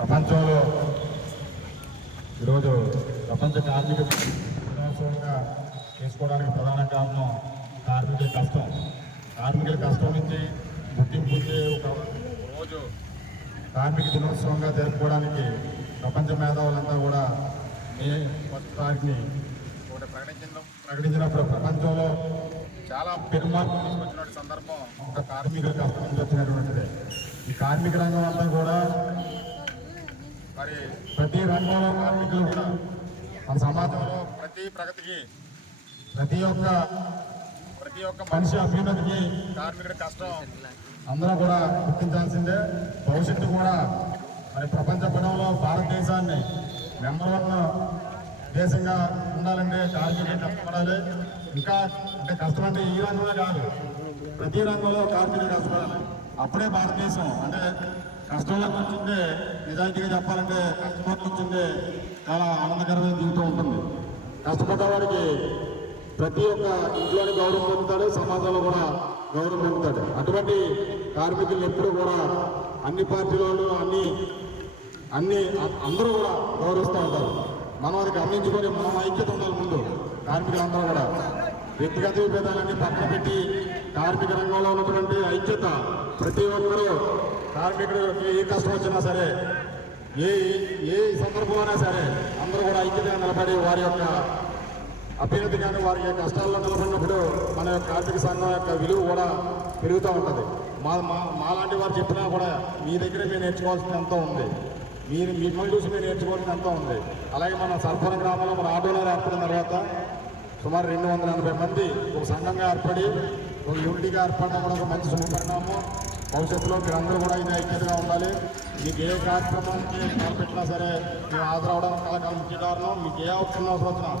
ప్రపంచంలో ఈరోజు ప్రపంచ కార్మిక దినోత్సవంగా చేసుకోవడానికి ప్రధాన కారణం కార్మికుల కష్టం. కార్మికుల కష్టం నుంచి గుర్తింపు పొందే ఒక రోజు కార్మిక దినోత్సవంగా జరుపుకోవడానికి ప్రపంచ మేధావులంతా కూడా మే 1 తారీఖుని ప్రకటించినప్పుడు ప్రపంచంలో చాలా పెరుమార్పు తీసుకొచ్చినటువంటి సందర్భం ఒక కార్మికుల కష్టం నుంచి వచ్చినటువంటిది. ఈ కార్మిక రంగం అంతా కూడా మరి ప్రతి రంగంలో కార్మికులు కూడా మన సమాజంలో ప్రతి ప్రగతికి ప్రతి ఒక్క మనిషి అభ్యున్నతికి కార్మికుడి కష్టం అందరూ కూడా గుర్తించాల్సిందే. భవిష్యత్తు కూడా మరి ప్రపంచ పటంలో భారతదేశాన్ని నెంబర్ 1 దేశంగా ఉండాలంటే కార్మికులు కష్టపడాలి. ఇంకా అంటే కష్టం అంటే ఈ రంగంలో కాదు, ప్రతి రంగంలో కార్మికులు కష్టపడాలి. అప్పుడే భారతదేశం అంటే కష్టంలో కూర్చుంటే నిజాయితీగా చెప్పాలంటే కష్టంలో కూర్చుంటే చాలా ఆనందకరమైన జీవితం ఉంటుంది. కష్టపడ్డవాడికి ప్రతి ఒక్క ఇంట్లోని గౌరవం పొందుతాడు, సమాజంలో కూడా గౌరవం పొందుతాడు. అటువంటి కార్మికులు ఎప్పుడూ కూడా అన్ని పార్టీల వాళ్ళు అందరూ కూడా గౌరవిస్తూ ఉంటారు. మనం అది గమనించుకొని మనం ఐక్యత ఉండాలి. ముందు కార్మికులందరూ కూడా వ్యక్తిగత విభేదాలన్నీ పక్కన పెట్టి కార్మిక రంగంలో ఉన్నటువంటి ఐక్యత ప్రతి ఒక్కరూ కార్మికుడు ఏ కష్టం వచ్చినా సరే ఏ సందర్భంలోనే సరే అందరూ కూడా ఐక్యతగా నిలబడి వారి యొక్క అభ్యున్నతి కానీ వారి కష్టాల్లో నిలబడినప్పుడు మన యొక్క కార్మిక సంఘం యొక్క విలువ కూడా పెరుగుతూ ఉంటుంది. మాలాంటి వారు చెప్పినా కూడా మీ దగ్గర మీరు నేర్చుకోవాల్సింది ఎంతో ఉంది, మిమ్మల్ని చూసి మీరు నేర్చుకోవాల్సింది ఎంతో ఉంది. అలాగే మన సర్పణ గ్రామంలో మన ఆటోలో ఏర్పడిన తర్వాత సుమారు 280 మంది ఒక సంఘంగా ఏర్పడి ఒక యూనిటీగా ఏర్పడడం కూడా ఒక మంచి శుభపరిణామం. భవిష్యత్తులో మీరందరూ కూడా ఇది ఐక్యతగా ఉండాలి. మీకు ఏ కార్యక్రమానికి పెట్టినా సరే మేము హాజరవడానికి కలకాలం ముఖ్య కారణం. మీకు ఏ అవసరం వచ్చినా